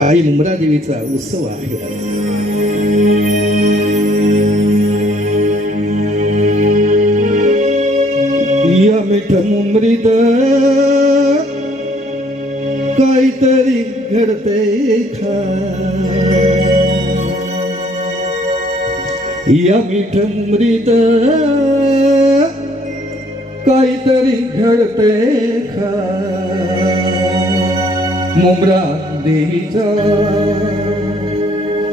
आई मुंब्रा देवीचा उत्सव आहे. या मिठ मुंबरीत काहीतरी घडते खा. या मिठ मुंबरीत काहीतरी घडते खा. मुंब्रा देवीचा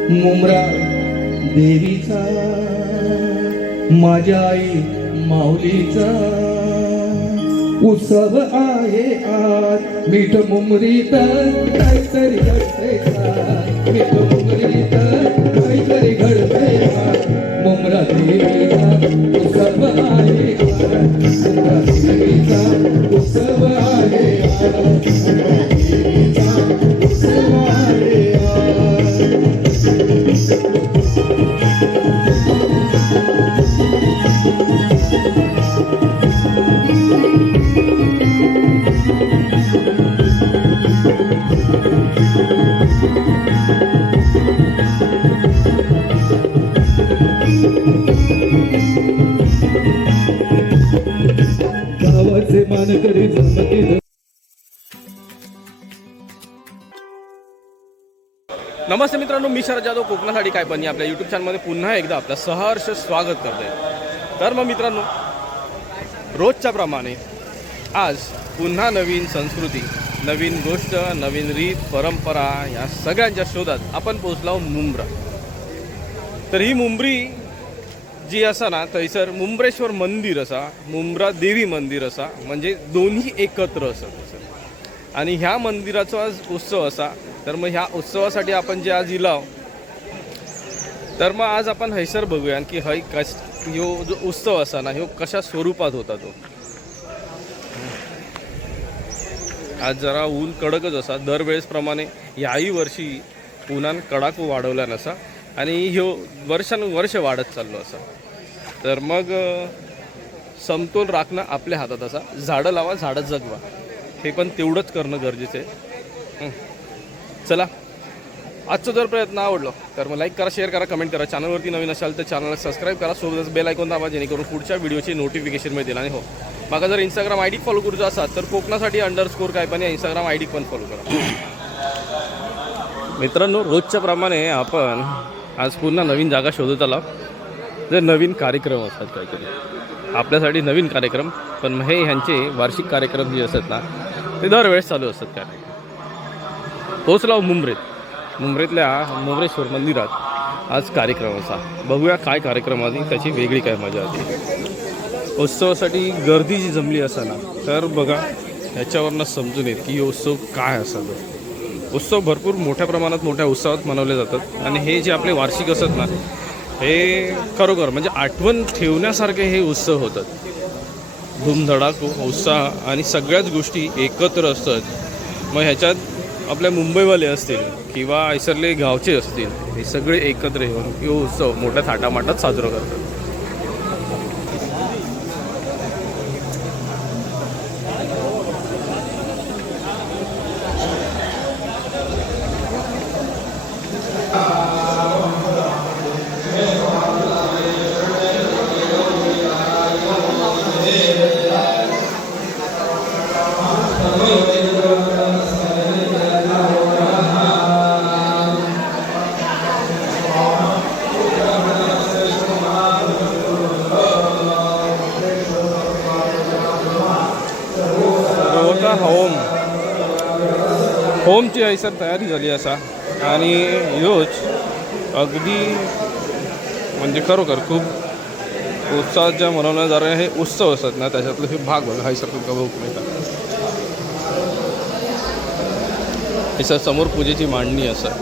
मुंब्रा देवीचा माझ्या आई माऊलीचा उत्सव आहे आज. मीठ मुंबरीत काहीतरी घडते मीठ मुंबरीत काहीतरी घडते. मुंब्रा देवीचा उत्सव आहे आज. मुंब्रा देवीचा उत्सव आहे गावाचे मानकरी जमते. नमस्ते मित्रांनो, मी शरद जाधव कोकणासाठी काय पण आपल्या यूट्यूब चॅनलमध्ये पुन्हा एकदा आपलं सहर्ष स्वागत करते. तर मग मित्रांनो, रोजच्या प्रमाणे आज पुन्हा नवीन संस्कृती, नवीन गोष्ट, नवीन रीत, परंपरा या सगळ्यांच्या शोधात आपण पोचलो मुंब्रा. तर ही मुंबरी जी असा ना, थंयसर मुंब्रेश्वर मंदिर असा, मुंब्रा देवी मंदिर असा, म्हणजे दोन्ही एकत्र असत. आणि ह्या मंदिराचा आज उत्सव असा. तर मग ह्या उत्सवासाठी आपण जे आज इलाव, तर मग आज आपण हैसर बघूया की ह्यो जो उत्सव असा ना, ह्यो कशा स्वरूपात होता तो. आज जरा ऊन कडकच असा, दरवेळेसप्रमाणे याही वर्षी उन्हान कडाकू वाढवला नसा आणि ह्यो वर्षानुवर्ष वाढत चाललो असा. तर मग समतोल राखणं आपल्या हातात असा. झाडं लावा, झाडं जगवा, हे पण तेवढंच करणं गरजेचं आहे. चला, आजचा जर प्रयत्न आवडलो तर मग लाईक करा, शेअर करा, कमेंट करा. चॅनलवरती नवीन असाल तर चॅनलला सबस्क्राईब करा, सोबतच बेल आयकॉन दाबा, जेणेकरून पुढच्या व्हिडिओची नोटिफिकेशन मिळतील. आणि हो, माका जर इंस्टाग्राम आय डी फॉलो करूचा असाल तर कोकणासाठी _ काय पण या इंस्टाग्राम आय डी पण फॉलो करा. मित्रांनो, रोजच्या प्रमाणे आपण आज पुन्हा नवीन जागा शोधत आला. जे नवीन कार्यक्रम असतात काहीतरी आपल्यासाठी, नवीन कार्यक्रम. पण हे ह्यांचे वार्षिक कार्यक्रम जे असतात ना, ते दरवेळेस चालू असतात. काय पोचला मुंब्रेतल्या मुंब्रेश्वर मंदिरात आज कार्यक्रम असा. बघूया काय कार्यक्रम आधी, त्याची वेगळी काय मजा आली. उत्सवासाठी गर्दी जी जमली असा ना, तर बघा ह्याच्यावरनं समजून येत की उत्सव काय असा. तो उत्सव भरपूर मोठ्या प्रमाणात मोठ्या उत्सवात मनवले जातात. आणि हे जे आपले वार्षिक असतात ना, हे खरोखर म्हणजे आठवण ठेवण्यासारखे हे उत्सव होतात. धूमधडाको उत्साह आणि सगळ्याच गोष्टी एकत्र असतात. मग ह्याच्यात आपल्या मुंबईवाले असतील किंवा ऐसरले गावचे असतील, हे सगळे एकत्र येऊन हा उत्सव मोठ्या थाटामाटात साजरा करतात. होमची हैसर तयारी झाली असा. आणि ह्योच अगदी म्हणजे खरोखर खूप उत्साहात ज्या मनवल्या जाणारे हे उत्सव असतात ना, त्याच्यातलं हे भाग बघा. हैसर तुमका बघू मिळतात. हैसर समोर पूजेची मांडणी असा.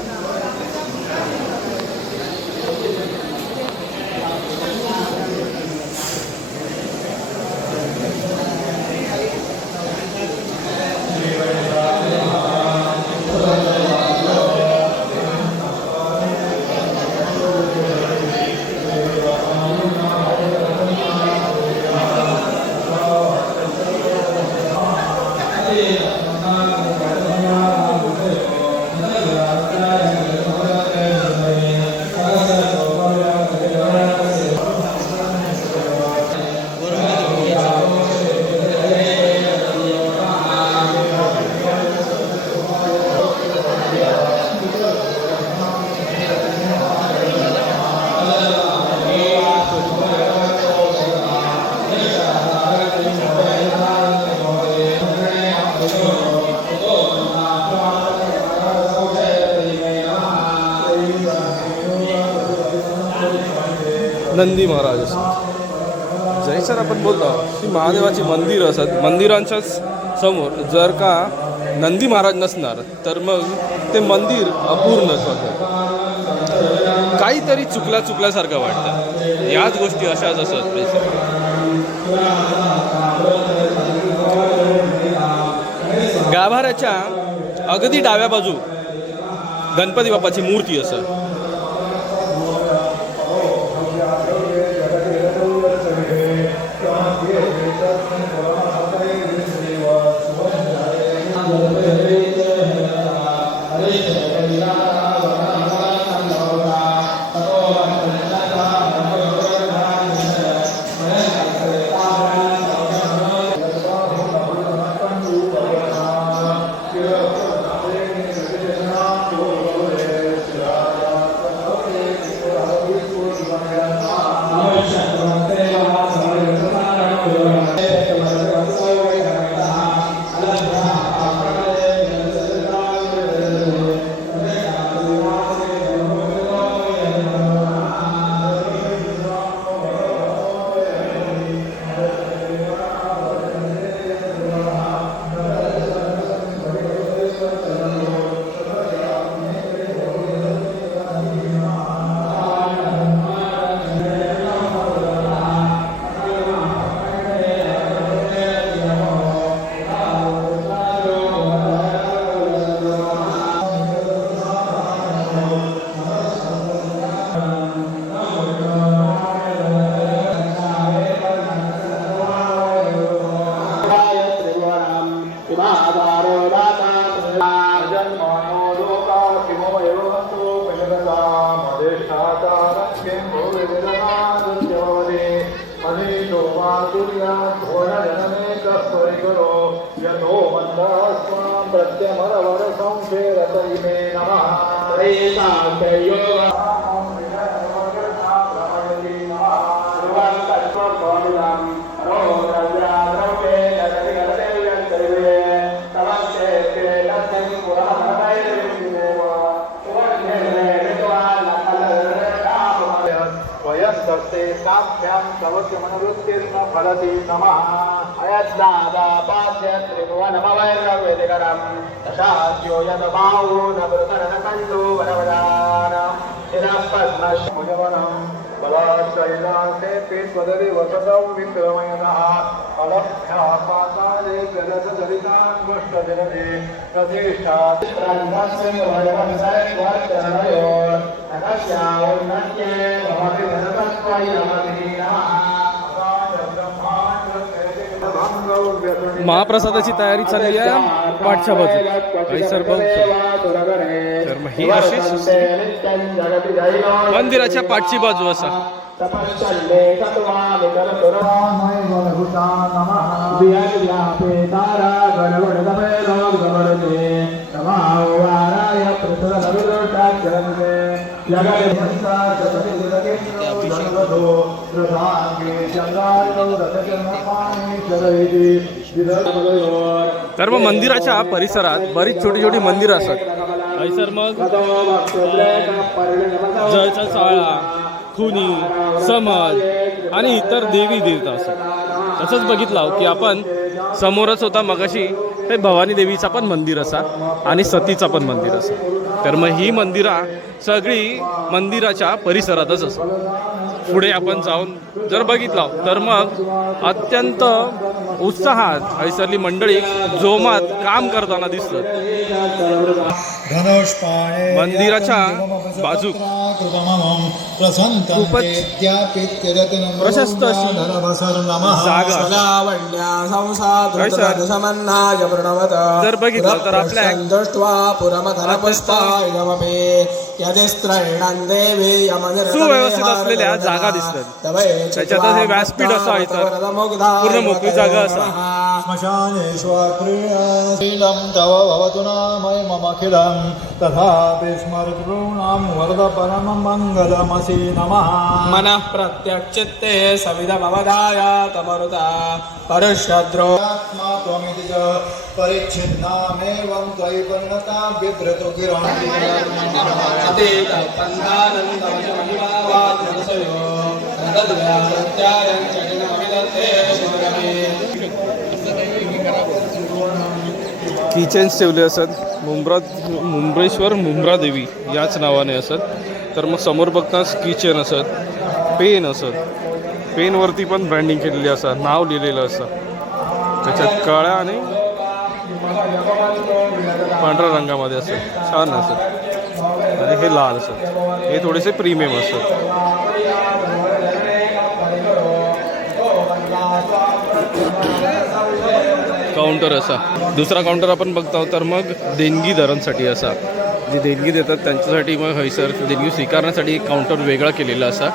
नंदी महाराज असतात. जयसर आपण बोलतो की महादेवाची मंदिरं असतात, मंदिरांच्याच समोर जर का नंदी महाराज नसणार तर मग ते मंदिर अपूर्णच होतं, काहीतरी चुकल्यासारखं वाटतं. याच गोष्टी अशाच असतात. गाभाऱ्याच्या अगदी डाव्या बाजू गणपती बाप्पाची मूर्ती असते. महाप्रसादाची तयारी चालली आहे पाठच्या बाजू सर भाऊ. तर मग ही अशीच मंदिराच्या पाठची बाजू असा तर मग मंदिराच्या परिसरात बरीच छोटी छोटी मंदिरं असतात. सर मग जळचा चाळा, खुनी, समज आणि इतर देवी देवता असतात. तसंच बघितलं की आपण समोरच होता मगाशी ते भवानी देवीचा पण मंदिर असा आणि सतीचा पण मंदिर असा. तर मग ही मंदिरा सगळी मंदिराच्या परिसरातच असतात. पुढे आपण जाऊन जर बघितलं तर मग अत्यंत उत्साहात हैसरली मंडळी जोमात काम करताना दिसतात. मंदिराच्या बाजू खूपच प्रशस्त अशी जागा. जर बघितलं तर आपल्या सुव्यवस्थित असलेल्या जागा दिसतात. त्याच्यात हे व्यासपीठ असं आहे तर पूर्ण मोकळी जागा असा. मनः प्रत्यक्षित्ते सविधमवधाय तमरुता परशद्रो परिच्छिन्नामेवं त्वयि परिणता विद्रतो गिराणि तद्व्याहत्यायं चरणमभिदत्ते शिवरमे किचन्स ठेवले असत मुंब्रेश्वर मुंब्रा देवी याच नावाने असत. तर मग समोर बघताच किचन असत, पेन असत, पेनवरती पण ब्रँडिंग केलेली असत, नाव लिहिलेलं असतं. त्याच्यात काळ्या आणि पांढऱ्या रंगामध्ये असत, छान असत. आणि हे लाल असत, हे थोडेसे प्रीमियम असतात. काउंटर असा दुसरा काउंटर आपण बघतो. तर मग देणगीदारांसाठी असा जे देणगी देतात त्यांच्यासाठी मग हयसर देणगी स्वीकारण्यासाठी एक काउंटर वेगळा केलेला असा.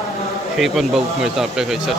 हे पण बघू मिळतं आपल्या हयसर.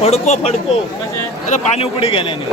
फडको फडको आता पाणी उकडी गेल्याने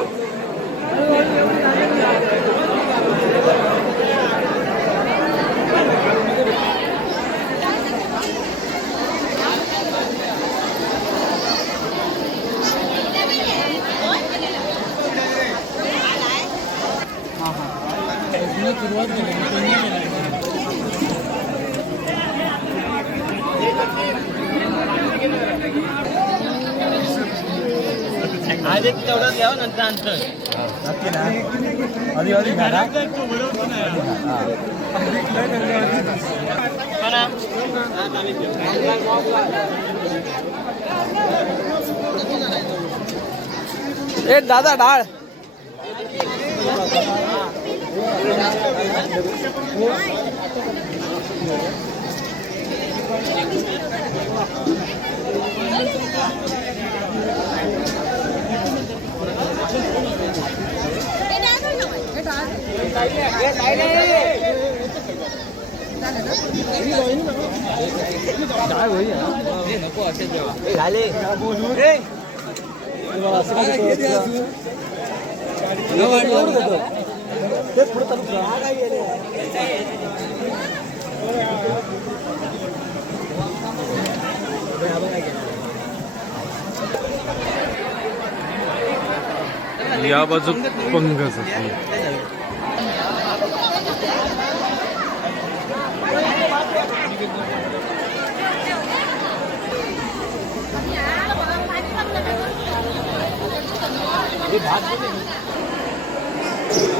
आधी तेवढं द्यावं नंतर नंतर नक्की ना आधी आधी घाला ए दादा डाळ या बाजू पंगज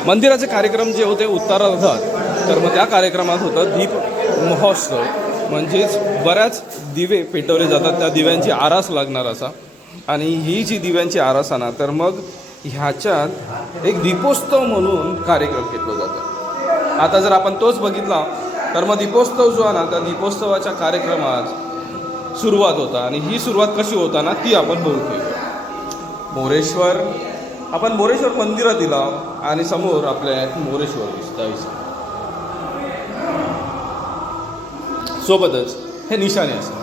मंदिराचे कार्यक्रम जे होते उत्तरार्धात तर मग त्या कार्यक्रमात होतं दीप महोत्सव म्हणजेच बऱ्याच दिवे पेटवले जातात त्या दिव्यांची आरास लागणार असा आणि ही जी दिव्यांची आरास आहे ना तर मग ह्याच्यात एक दीपोत्सव म्हणून कार्यक्रम घेतला जातो. आता जर आपण तोच बघितला तर मग दीपोत्सव जो आहे ना त्या दीपोत्सवाच्या कार्यक्रमात सुरुवात होता आणि ही सुरुवात कशी होता ना ती आपण बघूया. आपण मोरेश्वर मंदिरात दिला आणि समोर आपल्या मोरेश्वर दिसतं सोबतच हे निशाणे असं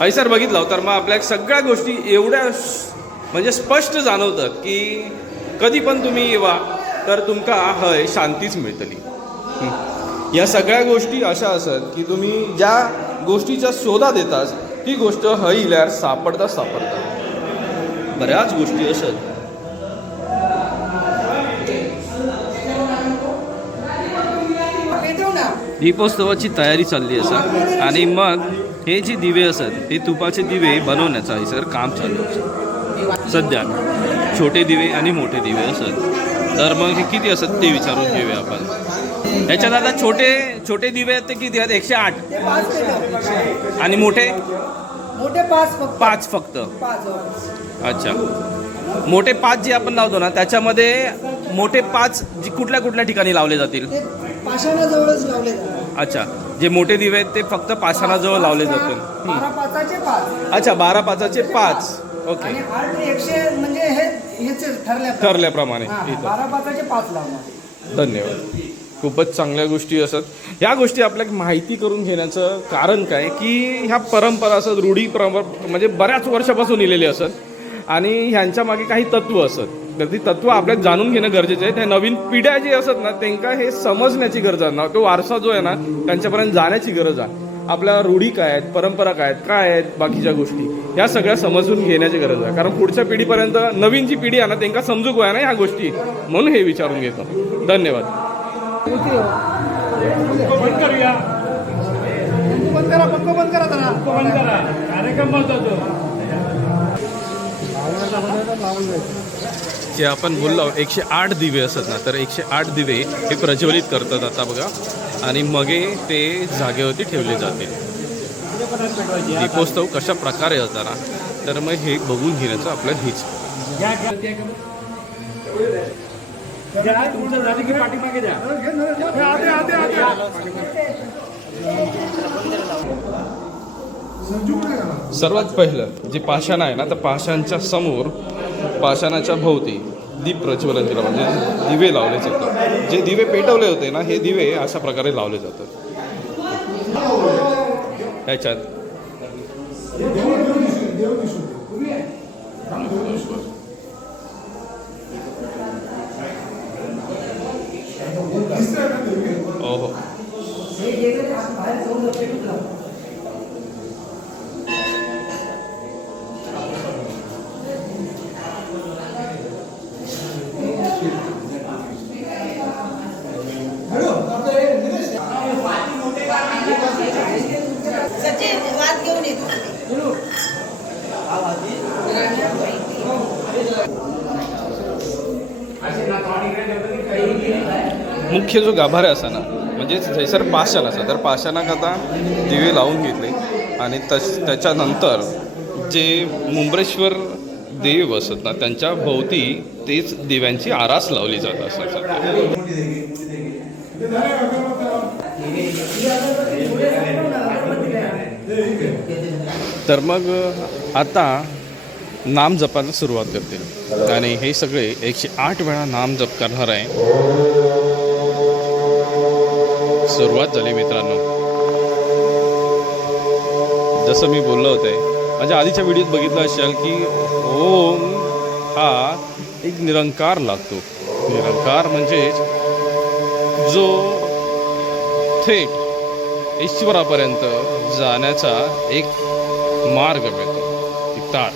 हैसर बघितलं तर मग आपल्या सगळ्या गोष्टी एवढ्या म्हणजे स्पष्ट जाणवतात की कधी पण तुम्ही येवा तर तुमका हय शांतीच मिळतली. या सगळ्या गोष्टी अशा असत की तुम्ही ज्या गोष्टीच्या शोधात येतात ती गोष्ट हय इल्यार सापडता बऱ्याच गोष्टी असत. दीपोत्सवाची तयारी चालली असा आणि मग हे जे दिवे असत ते तुपाचे दिवे बनवण्याचं हैसर काम चालू असत. सध्या छोटे दिवे आणि मोठे दिवे असत तर मग हे किती असत ते विचारून घेऊया आपण. याच्यात आता छोटे दिवे आहेत ते किती आहेत 108 आणि मोठे 5 फक्त. अच्छा मोठे 5 जे आपण लावतो ना त्याच्यामध्ये मोठे 5 जी कुठल्या ठिकाणी लावले जातील. पाषाणाजवळच लावले जातात. अच्छा जे मोठे दिवे आहेत ते फक्त पाषाणाजवळ लावले जातील. 12-5चे 5. अच्छा 12-5चे 5. ओके आणि 8-100 म्हणजे हेचे ठरल्याप्रमाणे इथं 12-5चे 5 लावणार. धन्यवाद. खूपच चांगल्या गोष्टी असत. ह्या गोष्टी आपल्याला माहिती करून घेण्याचं कारण काय की ह्या परंपरा असत रूढी म्हणजे बऱ्याच वर्षापासून इलेली असत आणि ह्यांच्या मागे काही तत्व असत तर ती तत्व आपल्याला जाणून घेणं गरजेचं आहे. त्या नवीन पिढ्या जे असत ना त्यांना हे समजण्याची गरज आहे ना तो वारसा जो आहे ना त्यांच्यापर्यंत जाण्याची गरज आहे. आपल्या रूढी काय आहेत परंपरा काय आहेत बाकीच्या गोष्टी ह्या सगळ्या समजून घेण्याची गरज आहे कारण पुढच्या पिढीपर्यंत नवीन जी पिढी आहे ना त्यांना समजूक आहे ना ह्या गोष्टी म्हणून हे विचारून घेतो. धन्यवाद. बंद करूया बंद करा कार्यक्रम जे आपण बोललो 108 दिवे असत ना तर 108 दिवे हे प्रज्वलित करतात आता बघा आणि मग ते जागेवरती ठेवले जातील. दीपोत्सव कशा प्रकारे होता ना, तर मग हे बघून घेण्याचं आपल्याला हेच. तुमचं झालं की पाठीमागे द्या. सर्वात पहिलं जे पाषाण आहे ना, तर पाषाणच्या समोर पाषाणाच्या भोवती दीप प्रज्वलन केलं, म्हणजे दिवे लावले जातात. जे दिवे पेटवले होते ना, हे दिवे अशा प्रकारे लावले जातात. ह्याच्यात हो. सचिन वाद घेऊन येतो. मुख्य जो गाभारा असा ना, म्हणजे जैसर पाषाण असा, तर पाषाणाक आता दिवे लावून घेतले आणि त्याच्यानंतर जे मुंब्रेश्वर देव बसत ना, त्यांच्या भोवती तेच दिव्यांची आरास लावली जात असं. तर मग आता नाम जपायला सुरुवात करतील आणि हे सगळे 108 वेळा नाम जप करणार आहे. सुरुवात झाली मित्रांनो. जसं मी बोललो होते माझ्या आधीच्या व्हिडिओत बघितलं असेल की ओम हा एक निरंकार लागतो. निरंकार म्हणजेच जो थेट ईश्वरापर्यंत जाण्याचा एक मार्ग मिळतो, एक तार.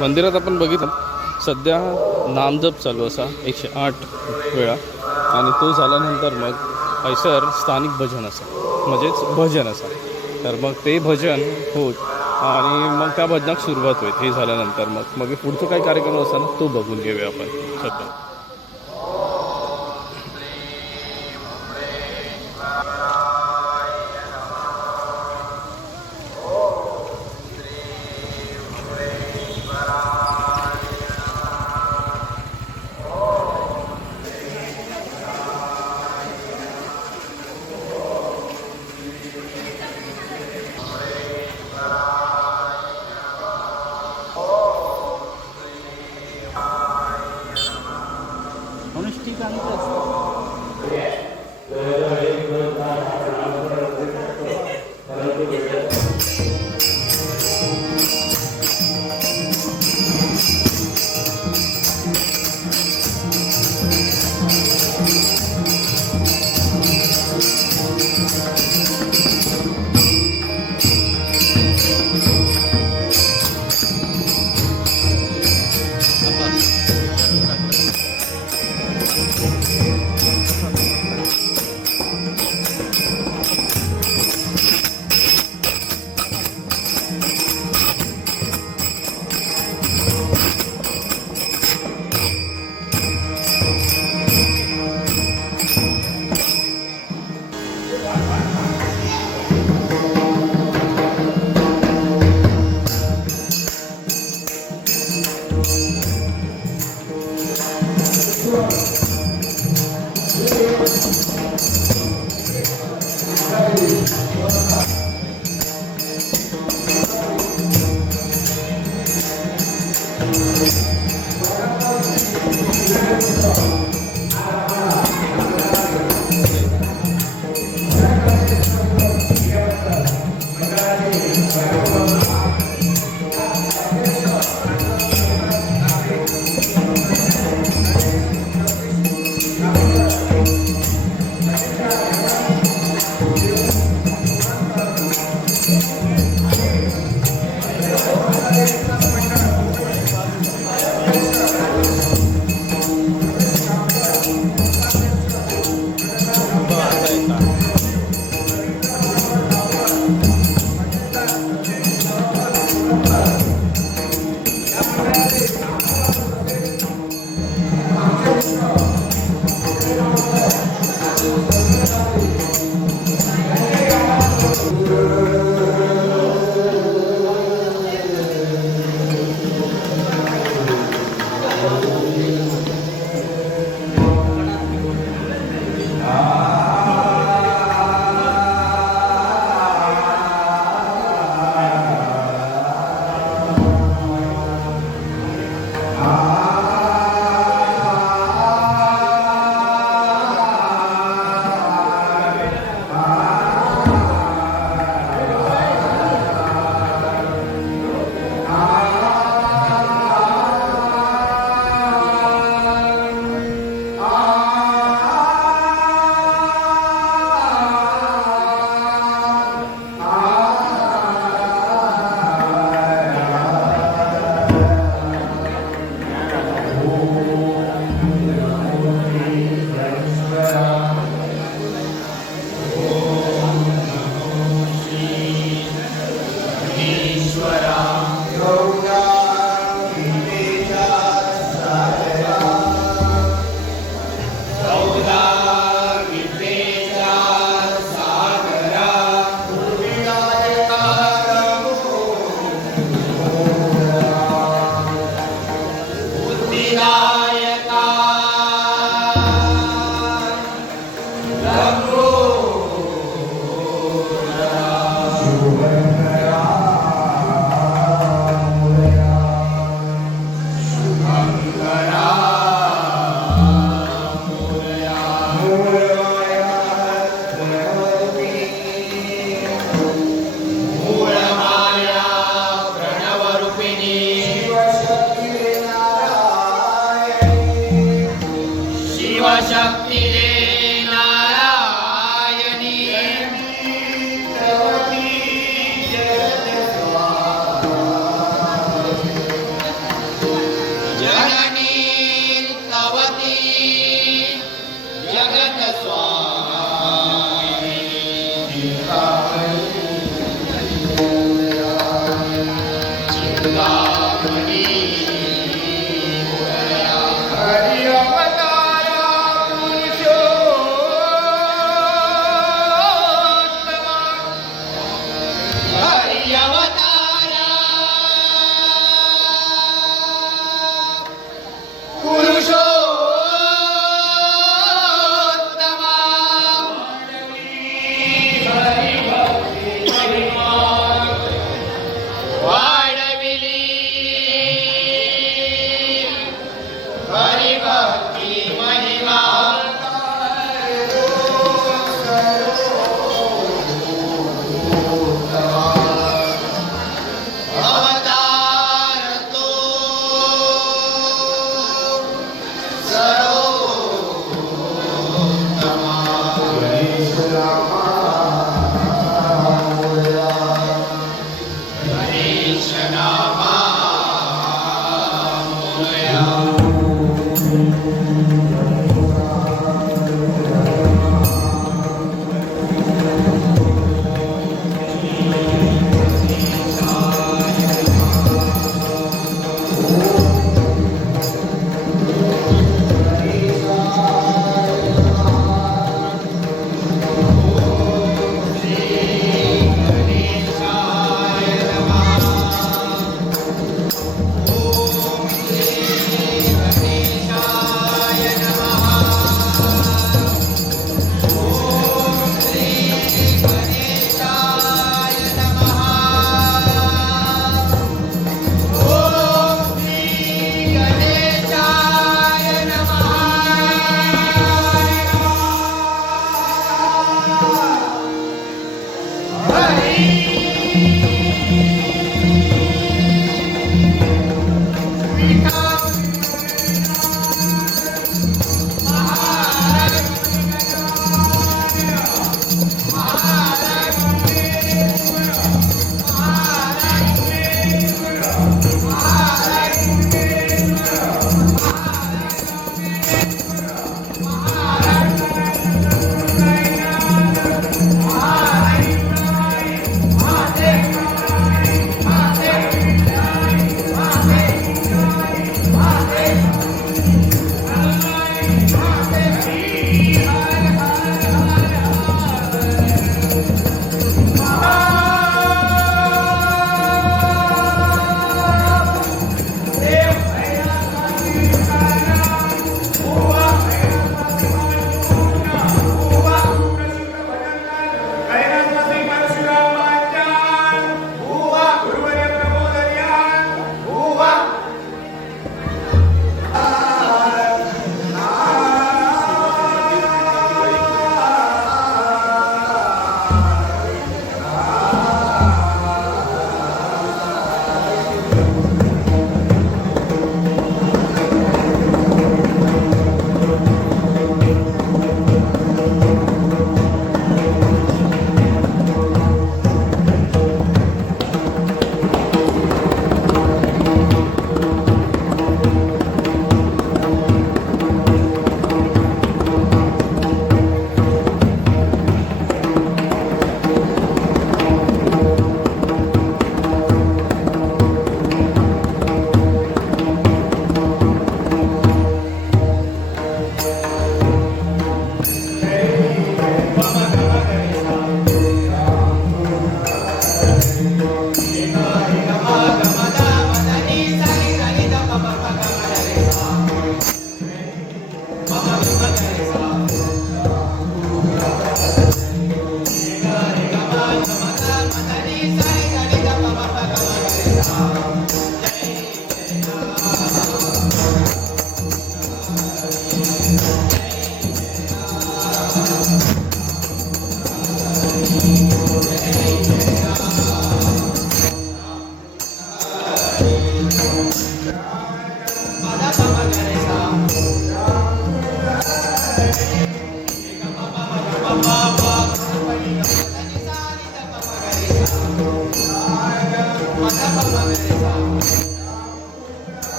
मंदिरात आपण बघितलं सध्या नामजप चालू असा 108 वेळा आणि तो झाल्यानंतर मग हैसर स्थानिक भजन असा म्हणजेच भजन असा तर मग ते भजन होत आणि मग त्या भजनाक सुरुवात होईल हे झाल्यानंतर मग पुढचं काय कार्यक्रम असा ना तो बघून घेऊया आपण सध्या अनुष्ठित आमचं असतं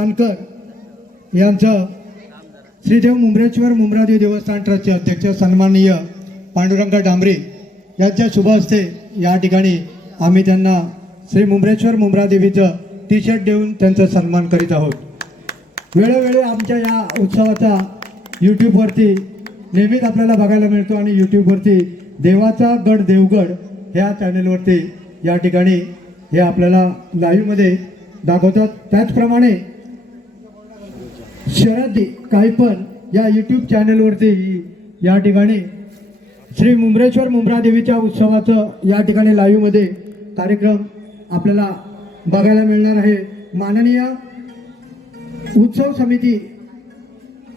पानकर यांचं श्रीदेव मुंब्रेश्वर मुंब्रादेवी देवस्थान ट्रस्टचे अध्यक्ष सन्माननीय पांडुरंग डांबरे यांच्या शुभ हस्ते या ठिकाणी आम्ही त्यांना श्री मुंब्रेश्वर मुंब्रादेवीचं टी शर्ट देऊन त्यांचा सन्मान करीत आहोत. वेळोवेळी आमच्या या उत्सवाचा यूट्यूबवरती नेहमीच आपल्याला बघायला मिळतो आणि यूट्यूबवरती देवाचा गड देवगड ह्या चॅनलवरती या ठिकाणी हे आपल्याला लाईव्हमध्ये दाखवतात. त्याचप्रमाणे शरद काही पण या यूट्यूब चॅनलवरती या ठिकाणी श्री मुंब्रेश्वर मुंब्रादेवीच्या उत्सवाचं या ठिकाणी लाईव्हमध्ये कार्यक्रम आपल्याला बघायला मिळणार आहे. माननीय उत्सव समिती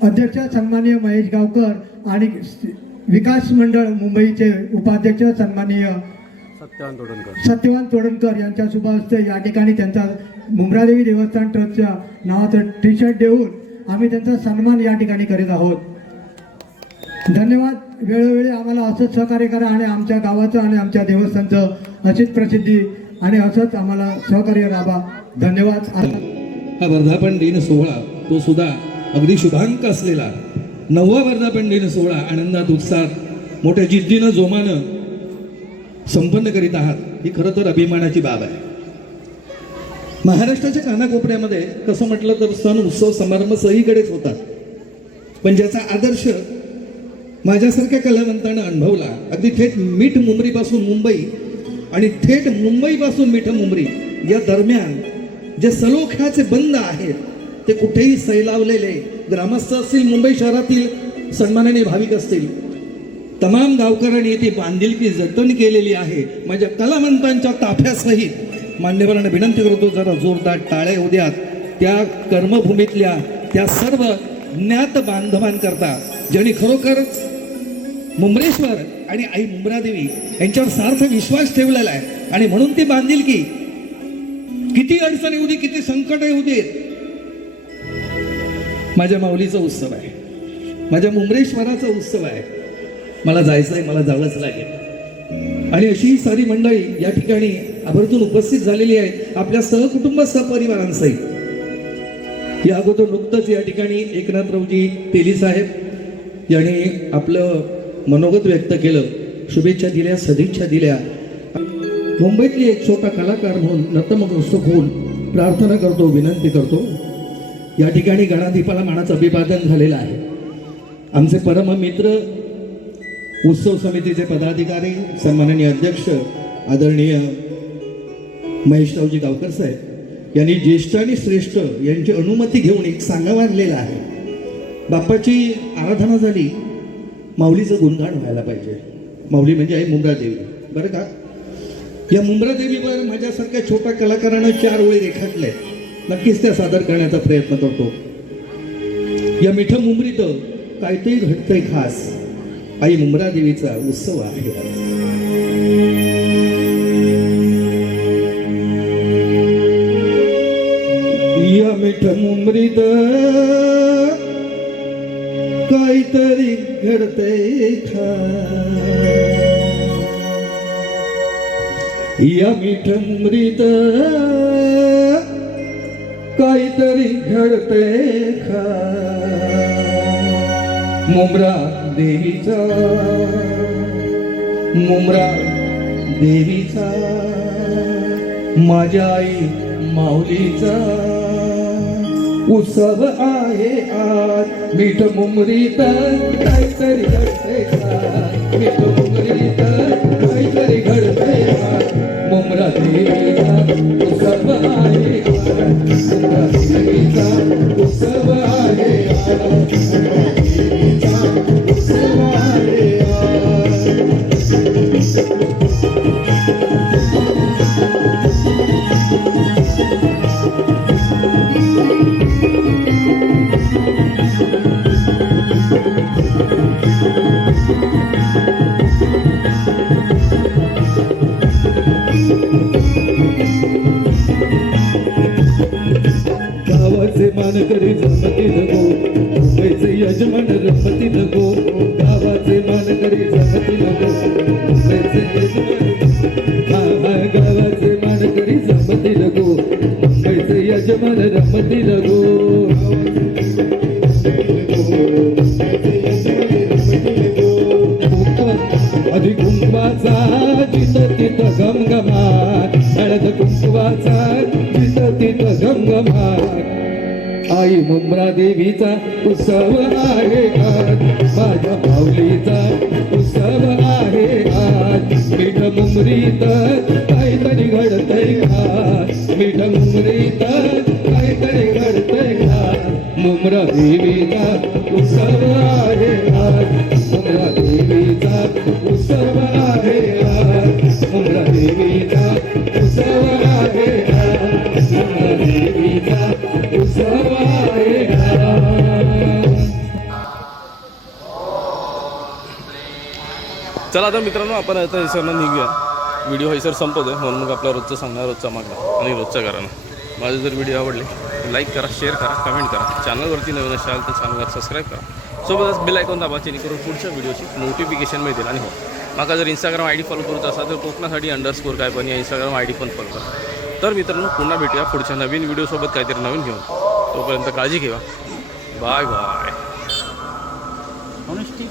अध्यक्ष सन्माननीय महेश गावकर आणि विकास मंडळ मुंबईचे उपाध्यक्ष सन्माननीय सत्यवान तोडणकर यांच्या शुभ हस्ते या ठिकाणी त्यांचा मुंब्रादेवी देवस्थान ट्रस्टच्या नावाचं टी शर्ट देऊन आम्ही त्यांचा सन्मान या ठिकाणी करीत आहोत. धन्यवाद. वेळोवेळी आम्हाला असंच सहकार्य करा आणि आमच्या गावाचं आणि आमच्या देवस्थानचं अशीच प्रसिद्धी आणि असंच आम्हाला सहकार्य राहा. धन्यवाद. हा वर्धापन दिन सोहळा तो सुद्धा अगदी शुभांक असलेला 9वा वर्धापन दिन सोहळा आनंदात उत्साहात मोठ्या जिद्दीनं जोमानं संपन्न करीत आहात. ही खरं तर अभिमानाची बाब आहे. महाराष्ट्राच्या कानाकोपऱ्यामध्ये कसं म्हटलं तर सण उत्सव समारंभ सगळीकडेच होतात, पण ज्याचा आदर्श माझ्यासारख्या कलावंतानं अनुभवला अगदी थेट मीठ मुंबरीपासून मुंबई आणि थेट मुंबईपासून मीठ मुंबरी या दरम्यान जे सलोख्याचे बंध आहेत ते कुठेही सैलावलेले ग्रामस्थ असतील, मुंबई शहरातील सन्माननीय भाविक असतील, तमाम गावकऱ्यांनी ती बांधिलकी जतन केलेली आहे. माझ्या कलावंतांच्या ताफ्यासहित मान्यवरांना विनंती करतो जरा जोरदार टाळ्या होऊ द्यात त्या कर्मभूमीतल्या त्या सर्व ज्ञात बांधवांकरता ज्यांनी खरोखर मुंब्रेश्वर आणि आई मुंब्रादेवी यांच्यावर सार्थ विश्वास ठेवलेला आहे. आणि म्हणून ती बांधिलकी किती अडचण येऊ दे, किती संकट येऊ दे, माझ्या माऊलीचा उत्सव आहे, माझ्या मुंब्रेश्वराचा उत्सव आहे, मला जायचं आहे, मला जावंच लागेल. आणि अशी सारी मंडळी या ठिकाणी आवर्जून उपस्थित झालेली आहे आपल्या सहकुटुंब सहपरिवारांसहित. या अगोदर नुकतंच या ठिकाणी एकनाथरावजी तेली साहेब यांनी आपलं मनोगत व्यक्त केलं, शुभेच्छा दिल्या, सदिच्छा दिल्या. मुंबईतली एक छोटा कलाकार म्हणून नतमस्तक होऊन प्रार्थना करतो, विनंती करतो. या ठिकाणी गणाधिपाला मानाचं अभिवादन झालेलं आहे. आमचे परममित्र उत्सव समितीचे पदाधिकारी सन्माननीय अध्यक्ष आदरणीय महेशरावजी गावकर साहेब यांनी ज्येष्ठ आणि श्रेष्ठ यांची अनुमती घेऊन एक सांगा वाढलेला आहे. बाप्पाची आराधना झाली, माऊलीचं गुणगान व्हायला पाहिजे. माऊली म्हणजे आई मुंब्रादेवी, बरं का. या मुंब्रादेवीवर माझ्यासारख्या छोट्या कलाकारानं 4 ओळी रेखाटल्या, नक्कीच त्या सादर करण्याचा प्रयत्न करतो. या मिठ मुंबरीत काहीतरी घडतंय खास, आई मुंब्रादेवीचा उत्सव आहे. या मिठ मुंबरीत काहीतरी घडतंय खास, या मिठ मुंबरीत काहीतरी घडतंय खास. मुंब्रा देवीचा, मुंब्रा देवीचा, माझ्या आई माऊलीचा उत्सव आहे आज. मीठ मुंबरीत काहीतरी घडतंय खास, मीठ मुंबरीत काहीतरी घडतंय खास. मुंब्रा देवीचा उत्सव आहे आज, मुंब्रा देवीचा उत्सव आहे आज, उत्सव आहे गावाचे मानकरी जमती नको, मुंबईचे यजमान रमती नको. गावाचे मानकरी जमती नको, मुंबईचे यजमान, गावाचे मानकरी जमती नको, मुंबईचे यजमान रमती नको. मुंब्रा देवीचा उत्सव आहे आज, माझ्या माऊलीचा उत्सव आहे आज. मीठ मुंबरीत काहीतरी घडतंय खास, मीठ मुंबरीत काहीतरी घडतंय खास. मुंब्रा देवीचा उत्सव आहे आज, मुंब्रा देवीचा उत्सव आहे आज, मुंब्रा देवीचा उत्सव आहे आज, मुंब्रा देवीचा उत्सव आहे आज. चला आता मित्रांनो, आपण आता हैसरनं निघूया. व्हिडिओ हैसर संपवतोय, म्हणून मग आपला रोजचं सांगणार, रोजचा मागणार आणि रोजच्या घरानं. माझे जर व्हिडिओ आवडले लाईक करा, शेअर करा, कमेंट करा. चॅनलवरती नवीन असाल तर चॅनलला सबस्क्राईब करा. सोबतच बेल आयकॉन दाबा, जेणेकरून पुढच्या व्हिडिओची नोटिफिकेशन मिळतील. आणि हो, माका जर इंस्टाग्राम ID फॉलो करूचा असा तर कोकणासाठी _ काय पण या इंस्टाग्राम ID पण फॉलो करा. तर मित्रांनो, पुन्हा भेटूया पुढच्या नवीन व्हिडिओसोबत काहीतरी नवीन घेऊन. तोपर्यंत काळजी घ्या. Bye bye. अनुष्ठी